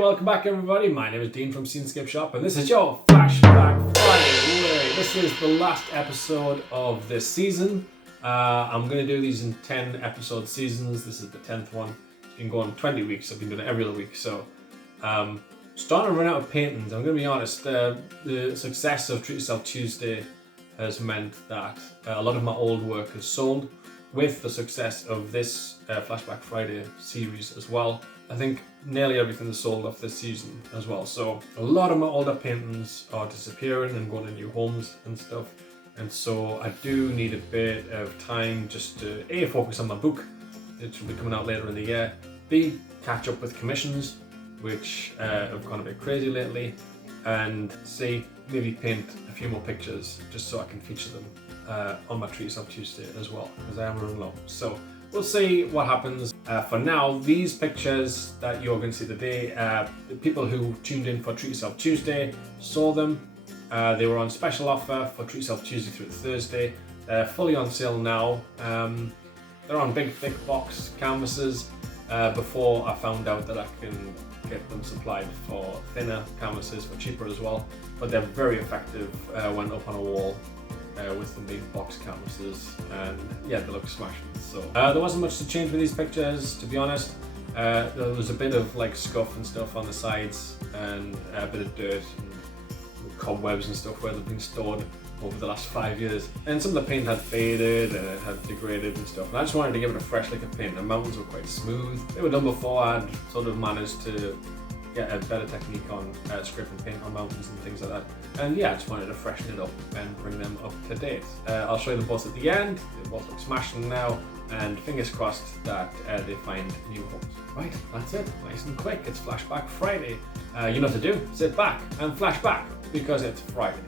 Welcome back everybody, my name is Dean from Moonscapes Shop and this is your Flashback Friday. This is the last episode of this season. I'm going to do these in 10 episode seasons. This is the 10th one. It's been going 20 weeks, I've been doing it every other week. So starting to run out of paintings. I'm going to be honest, the success of Treat Yourself Tuesday has meant that a lot of my old work has sold. With the success of this Flashback Friday series as well, I think nearly everything is sold off this season as well. So a lot of my older paintings are disappearing and going to new homes and stuff. And so I do need a bit of time just to A, focus on my book, which will be coming out later in the year. B, catch up with commissions, which have gone a bit crazy lately. And C, maybe paint a few more pictures just so I can feature them on my Treat Yourself Tuesday as well, because I am running low. So we'll see what happens. For now, these pictures that you're going to see today, the people who tuned in for Treat Yourself Tuesday saw them. They were on special offer for Treat Yourself Tuesday through Thursday. They're fully on sale now. They're on big thick box canvases before I found out that I can get them supplied for thinner canvases for cheaper as well. But they're very effective when up on a wall. With the big box canvases, and yeah, they look smashing. So there wasn't much to change with these pictures, to be honest. There was a bit of like scuff and stuff on the sides, and a bit of dirt and cobwebs and stuff where they've been stored over the last 5 years. And some of the paint had faded and it had degraded and stuff. And I just wanted to give it a fresh lick of paint. The mountains were quite smooth. They were done before. I'd sort of managed to get a better technique on scraping paint on mountains and things like that. And yeah, I just wanted to freshen it up and bring them up to date. I'll show you them both at the end. They both look smashing now, and fingers crossed that they find new homes. Right, that's it. Nice and quick. It's Flashback Friday. You know what to do. Sit back and flash back because it's Friday.